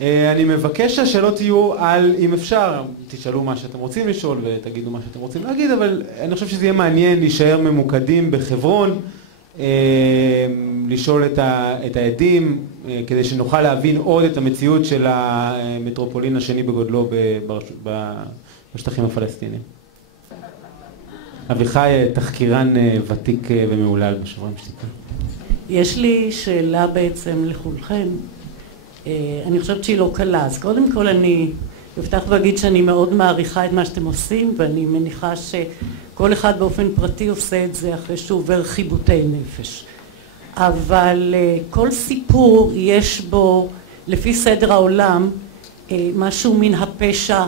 אני מבקש שהשאלות יהיו על, אם אפשר, תשאלו מה שאתם רוצים לשאול ותגידו מה שאתם רוצים להגיד, אבל אני חושב שזה יהיה מעניין להישאר ממוקדים בחברון, לשאול את העדים, כדי שנוכל להבין עוד את המציאות של המטרופולין השני בגודלו בשטחים הפלסטיניים. אביחי, תחקירן ותיק ומעולל בשוברים שתיקה. יש לי שאלה בעצם לכולכם. אני חושבת שהיא לא קלה. אז קודם כל אני אפתח ואגיד שאני מאוד מעריכה את מה שאתם עושים, ואני מניחה שכל אחד באופן פרטי עושה את זה אחרי שהוא עובר חיבוטי נפש. אבל כל סיפור יש בו, לפי סדר העולם, משהו מן הפשע,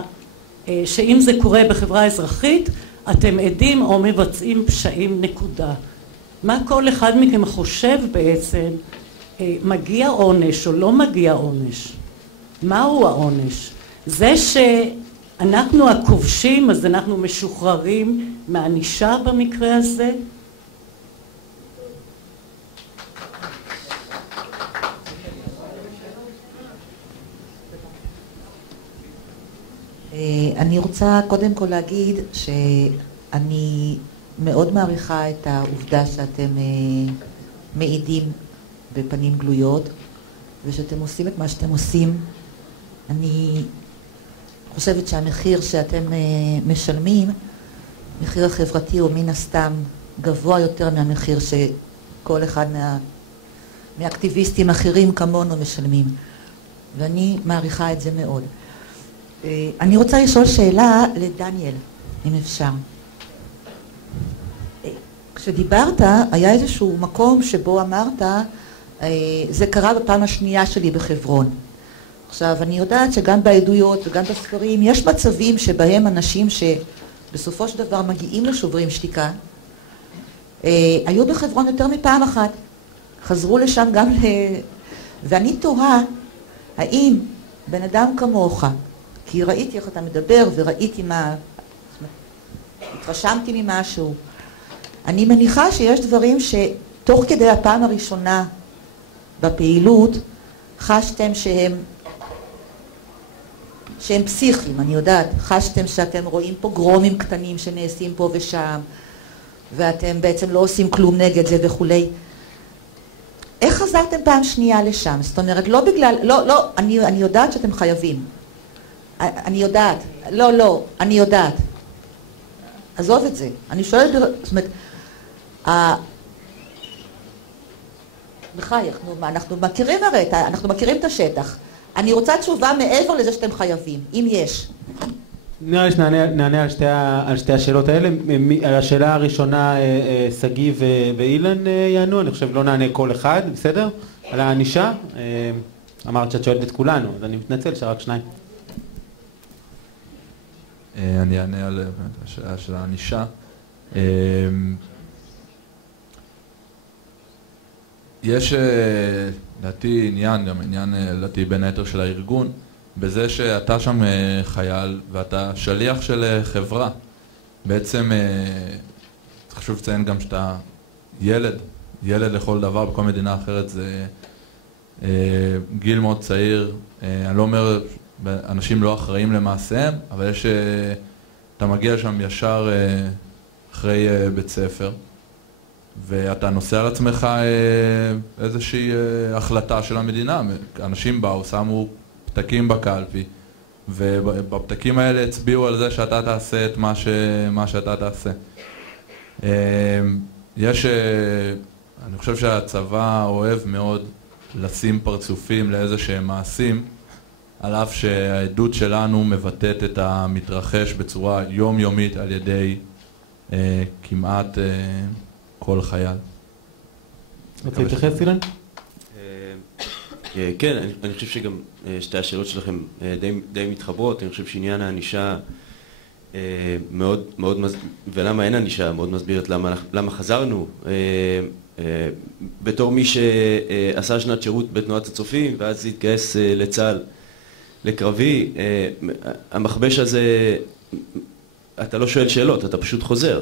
שאם זה קורה בחברה אזרחית, אתם עדים או מבצעים פשעים נקודה. מה כל אחד מכם חושב בעצם, מגיע עונש או לא מגיע עונש? מהו העונש? זה שאנחנו הכובשים, אז אנחנו משוחררים מענישה במקרה הזה? אני רוצה קודם כל להגיד שאני מאוד מעריכה את העובדה שאתם מעידים בפנים גלויות ושאתם עושים את מה שאתם עושים. אני חושבת שהמחיר שאתם משלמים, מחיר החברתי הוא מן הסתם גבוה יותר מהמחיר שכל אחד מהאקטיביסטים אחרים כמונו משלמים, ואני מעריכה את זה מאוד. אני רוצה לשאול שאלה לדניאל, אם אפשר. כשדיברת, היה איזשהו מקום שבו אמרת, זה קרה בפעם השנייה שלי בחברון. עכשיו, אני יודעת שגם בעדויות וגם בספרים, יש מצבים שבהם אנשים שבסופו של דבר מגיעים לשוברים שתיקה, היו בחברון יותר מפעם אחת, חזרו לשם גם ואני תוהה, האם בן אדם כמוך, כי ראיתי איך אתה מדבר וראיתי מה, התרשמתי ממשהו. אני מניחה שיש דברים שתוך כדי הפעם הראשונה בפעילות חשתם שהם פסיכיים, אני יודעת. חשתם שאתם רואים פה גרומים קטנים שנעשים פה ושם, ואתם בעצם לא עושים כלום נגד זה וכולי. איך חזרתם פעם שנייה לשם? זאת אומרת, לא בגלל, לא, אני יודעת שאתם חייבים. אני יודעת, אני יודעת. עזוב את זה. אני שואלת, זאת אומרת, בחייך, אנחנו מכירים הרי, אנחנו מכירים את השטח. אני רוצה תשובה מעבר לזה שאתם חייבים, אם יש. נראה לי שנענה על שתי השאלות האלה. על השאלה הראשונה, סגי ואילן יענו, אני חושב לא נענה כל אחד, בסדר? על הענישה, אמרת שאת שואלת את כולנו, אז אני מתנצל שרק שניים. אני אענה על השאלה של הענישה. יש לדעתי עניין, גם עניין לדעתי בין היתר של הארגון, בזה שאתה שם חייל ואתה שליח של חברה. בעצם חשוב לציין גם שאתה ילד לכל דבר. בכל מדינה אחרת זה גיל מאוד צעיר. אני לא אומר אנשים לא אחראים למעשיהם, אבל אתה מגיע שם ישר אחרי בית ספר, ואתה נושא על עצמך איזושהי החלטה של המדינה. אנשים באו, שמו פתקים בקלפי, ובפתקים האלה הצביעו על זה שאתה תעשה את מה שאתה תעשה. אני חושב שהצבא אוהב מאוד לשים פרצופים לאיזה שהם מעשים, על אף שהעדות שלנו מבטאת את המתרחש בצורה יומיומית על ידי כמעט כל חייל. רוצה להתייחס, אילן? כן, אני חושב שגם שתי השאלות שלכם די מתחברות. אני חושב שעניין הענישה מאוד, ולמה אין ענישה, מאוד מסבירת למה חזרנו. בתור מי שעשה שנת שירות בתנועת הצופים ואז התגייס לצה"ל לקרבי, המכבש הזה, אתה לא שואל שאלות, אתה פשוט חוזר,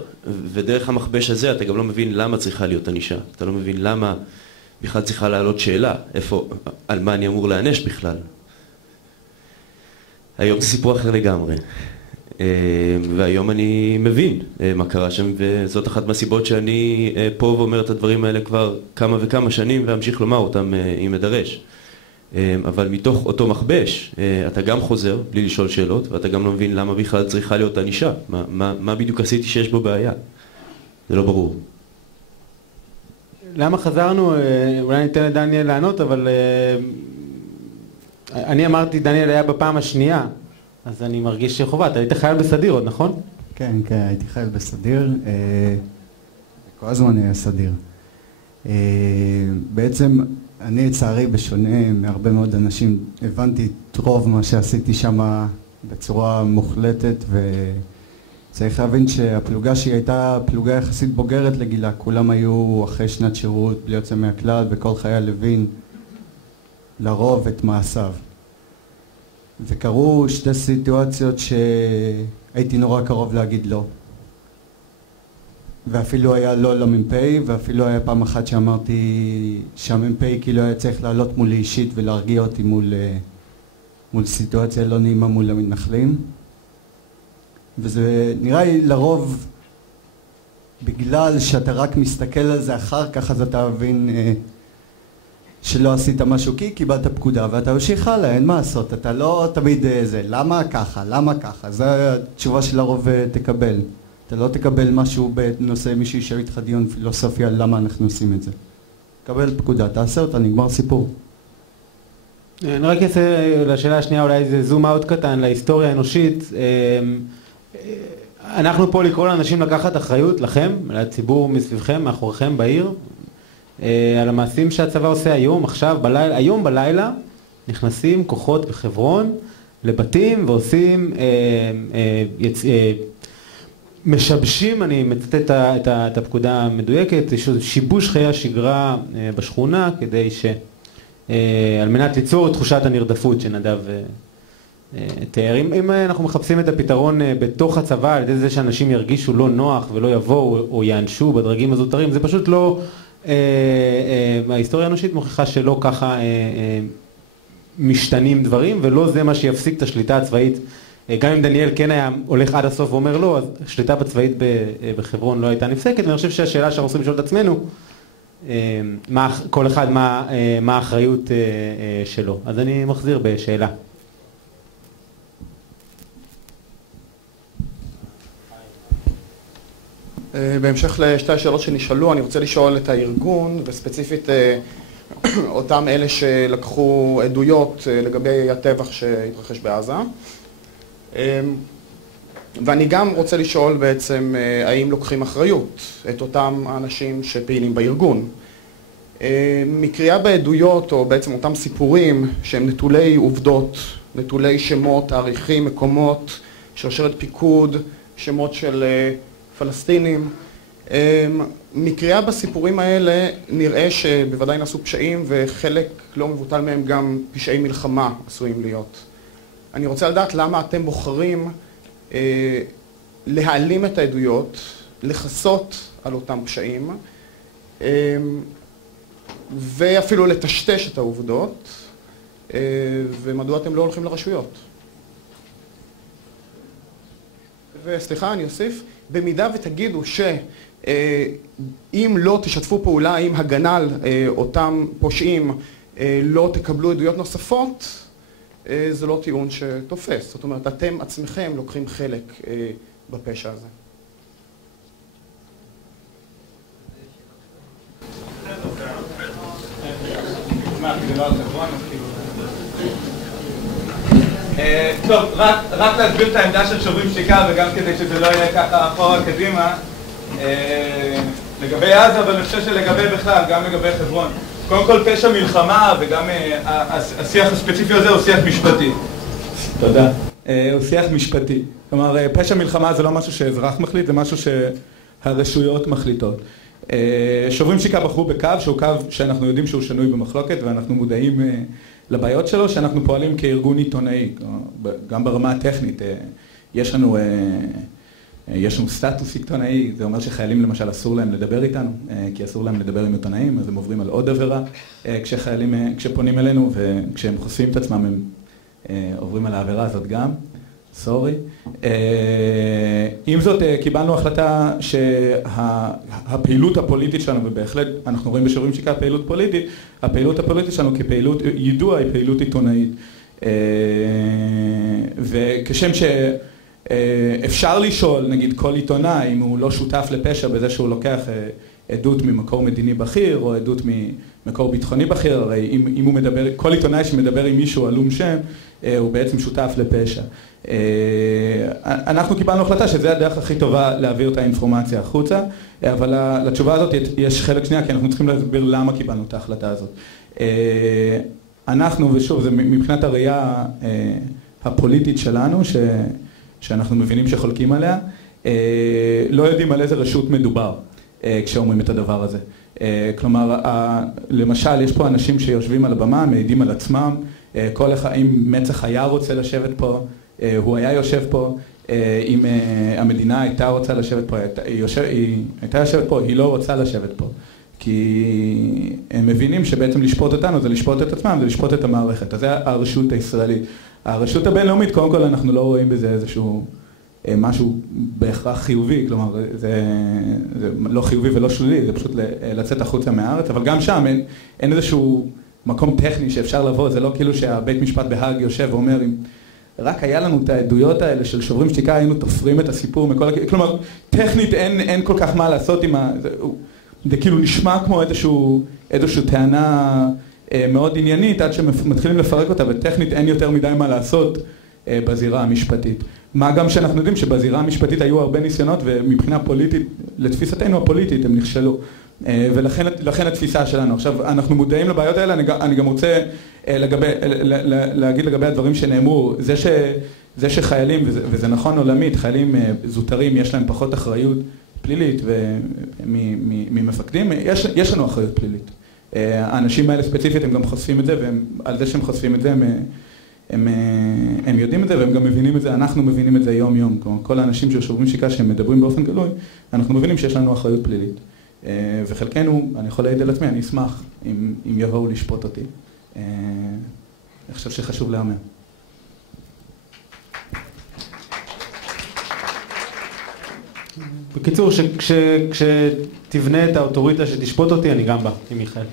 ודרך המכבש הזה אתה גם לא מבין למה צריכה להיות ענישה, אתה לא מבין למה בכלל צריכה לעלות שאלה, על מה אני אמור להענש בכלל. היום זה סיפור אחר לגמרי. והיום אני מבין מה קרה שם, וזאת אחת מהסיבות שאני פה ואומר את הדברים האלה כבר כמה וכמה שנים, ואמשיך לומר אותם אם אדרש. אבל מתוך אותו מכבש, אתה גם חוזר בלי לשאול שאלות, ואתה גם לא מבין למה בכלל צריכה להיות ענישה. מה בדיוק עשיתי שיש בו בעיה? זה לא ברור. למה חזרנו? אולי ניתן לדניאל לענות, אבל אני אמרתי, דניאל היה בפעם השנייה, אז אני מרגיש שחובה. אתה היית חייל בסדיר עוד, נכון? כן, הייתי חייל בסדיר, כל הזמן היה סדיר. בעצם אני לצערי, בשונה מהרבה מאוד אנשים, הבנתי את רוב מה שעשיתי שם בצורה מוחלטת, וצריך להבין שהפלוגה שהיא הייתה פלוגה יחסית בוגרת לגילה, כולם היו אחרי שנת שירות, בלי יוצא מהכלל, וכל חייל הבין לרוב את מעשיו. וקרו שתי סיטואציות שהייתי נורא קרוב להגיד לא. ואפילו היה לא למ"פ, ואפילו היה פעם אחת שאמרתי שהמ"פ כאילו היה צריך לעלות מולי אישית ולהרגיע אותי מול סיטואציה לא נעימה מול המתנחלים. וזה נראה לי לרוב, בגלל שאתה רק מסתכל על זה אחר כך, אז אתה מבין שלא עשית משהו כי קיבלת פקודה, ואתה ממשיך הלאה, אין מה לעשות, אתה לא תמיד זה, למה ככה, למה ככה, זו התשובה שלרוב תקבל. אתה לא תקבל משהו בנושא מישהו יישב איתך דיון פילוסופיה על למה אנחנו עושים את זה. תקבל פקודה, תעשה אותה, נגמר סיפור. אני רק אעשה לשאלה השנייה, אולי זה זום אאוט קטן להיסטוריה האנושית. אנחנו פה לקרוא לאנשים לקחת אחריות, לכם, לציבור מסביבכם, מאחוריכם בעיר, על המעשים שהצבא עושה היום, עכשיו, בלילה, היום בלילה, נכנסים כוחות בחברון לבתים ועושים משבשים, אני מצטט את הפקודה המדויקת, שיבוש חיי השגרה בשכונה, כדי על מנת ליצור תחושת הנרדפות שנדב תיאר. אם אנחנו מחפשים את הפתרון בתוך הצבא, על ידי זה שאנשים ירגישו לא נוח ולא יבואו או יענשו בדרגים הזוטרים, זה פשוט לא, ההיסטוריה האנושית מוכיחה שלא ככה משתנים דברים, ולא זה מה שיפסיק את השליטה הצבאית. גם אם דניאל כן היה הולך עד הסוף ואומר לא, אז השליטה בצבאית בחברון לא הייתה נפסקת, ואני חושב שהשאלה שאנחנו רוצים לשאול את עצמנו, כל אחד מה האחריות שלו. אז אני מחזיר בשאלה. בהמשך לשתי השאלות שנשאלו, אני רוצה לשאול את הארגון, וספציפית אותם אלה שלקחו עדויות לגבי הטבח שהתרחש בעזה. ואני גם רוצה לשאול בעצם האם לוקחים אחריות את אותם האנשים שפעילים בארגון. מקריאה בעדויות או בעצם אותם סיפורים שהם נטולי עובדות, נטולי שמות, תאריכים, מקומות, שרשרת פיקוד, שמות של פלסטינים. מקריאה בסיפורים האלה נראה שבוודאי נעשו פשעים וחלק לא מבוטל מהם גם פשעי מלחמה עשויים להיות. אני רוצה לדעת למה אתם בוחרים להעלים את העדויות, לחסות על אותם פשעים, ואפילו לטשטש את העובדות, ומדוע אתם לא הולכים לרשויות. וסליחה, אני אוסיף, במידה ותגידו שאם לא תשתפו פעולה עם הגנה על אותם פושעים, לא תקבלו עדויות נוספות, זה לא טיעון שתופס. זאת אומרת, אתם עצמכם לוקחים חלק בפשע הזה. טוב, רק להסביר את העמדה של שוברים שתיקה, וגם כדי שזה לא יהיה ככה אחורה קדימה, לגבי עזה, אבל אני חושב שלגבי בכלל, גם לגבי חברון. קודם כל פשע מלחמה, וגם השיח הספציפי הזה הוא שיח משפטי. תודה. הוא שיח משפטי. כלומר, פשע מלחמה זה לא משהו שאזרח מחליט, זה משהו שהרשויות מחליטות. שוברים שתיקה בחרו בקו, שהוא קו שאנחנו יודעים שהוא שנוי במחלוקת, ואנחנו מודעים לבעיות שלו, שאנחנו פועלים כארגון עיתונאי, גם ברמה הטכנית. יש לנו סטטוס עיתונאי, זה אומר שחיילים למשל אסור להם לדבר איתנו, כי אסור להם לדבר עם עיתונאים, אז הם עוברים על עוד עבירה כשפונים אלינו, וכשהם חושפים את עצמם עוברים על העבירה הזאת גם, סורי. עם זאת, קיבלנו החלטה שהפעילות הפוליטית שלנו, ובהחלט אנחנו רואים בשוברים שיקה פעילות פוליטית, הפעילות הפוליטית שלנו כפעילות יידוע היא פעילות עיתונאית. וכשם שאפשר לשאול, נגיד כל עיתונאי, אם הוא לא שותף לפשע בזה שהוא לוקח עדות ממקור מדיני בכיר או עדות ממקור ביטחוני בכיר, הרי אם הוא מדבר, כל עיתונאי שמדבר עם מישהו עלום שם, הוא בעצם שותף לפשע. אנחנו קיבלנו החלטה שזה הדרך הכי טובה להעביר את האינפורמציה החוצה, אבל לתשובה הזאת יש חלק שנייה, כי אנחנו צריכים להסביר למה קיבלנו את ההחלטה הזאת. אנחנו, ושוב, זה מבחינת הראייה הפוליטית שלנו, שאנחנו מבינים שחולקים עליה, לא יודעים על איזה רשות מדובר כשאומרים את הדבר הזה. כלומר, למשל, יש פה אנשים שיושבים על הבמה, מעידים על עצמם, כל אחד, אם מצ"ח היה רוצה לשבת פה, הוא היה יושב פה, אם המדינה הייתה רוצה לשבת פה, היא הייתה יושבת פה, היא לא רוצה לשבת פה. כי הם מבינים שבעצם לשפוט אותנו זה לשפוט את עצמם, זה לשפוט את המערכת. אז זה הרשות הישראלית. הרשות הבינלאומית, קודם כל אנחנו לא רואים בזה איזשהו משהו בהכרח חיובי, כלומר זה לא חיובי ולא שלילי, זה פשוט לצאת החוצה מהארץ, אבל גם שם אין איזשהו מקום טכני שאפשר לבוא, זה לא כאילו שהבית משפט בהאג יושב ואומר, אם רק היה לנו את העדויות האלה של שוברים שתיקה, היינו תופרים את הסיפור מכל כלומר, טכנית אין כל כך מה לעשות עם זה כאילו נשמע כמו איזושהי טענה מאוד עניינית, עד שמתחילים לפרק אותה, וטכנית אין יותר מדי מה לעשות בזירה המשפטית. מה גם שאנחנו יודעים שבזירה המשפטית היו הרבה ניסיונות, ומבחינה פוליטית, לתפיסתנו הפוליטית, הם נכשלו. ולכן התפיסה שלנו. עכשיו, אנחנו מודעים לבעיות האלה, אני גם רוצה להגיד לגבי הדברים שנאמרו, זה שחיילים, וזה נכון עולמית, חיילים זוטרים, יש להם פחות אחריות פלילית ממפקדים, יש לנו אחריות פלילית. האנשים האלה ספציפית הם גם חושפים את זה, ועל זה שהם חושפים את זה הם יודעים את זה, והם גם מבינים את זה, אנחנו מבינים את זה יום יום. כלומר, כל האנשים ששוברים שתיקה שהם מדברים באופן גלוי, אנחנו מבינים שיש לנו אחריות פלילית. וחלקנו, אני יכול להעיד על עצמי, אני אשמח אם יבואו לשפוט אותי. אני חושב שחשוב להאמר. בקיצור, כשתבנה את האוטוריטה שתשפוט אותי, אני גם בא עם מיכאל.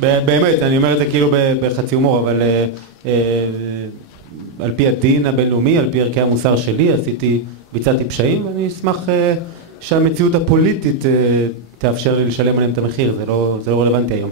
באמת, אני אומר את זה כאילו בחצי הומור, אבל על פי הדין הבינלאומי, על פי ערכי המוסר שלי, ביצעתי פשעים, ואני אשמח שהמציאות הפוליטית תאפשר לי לשלם עליהם את המחיר, זה לא רלוונטי היום.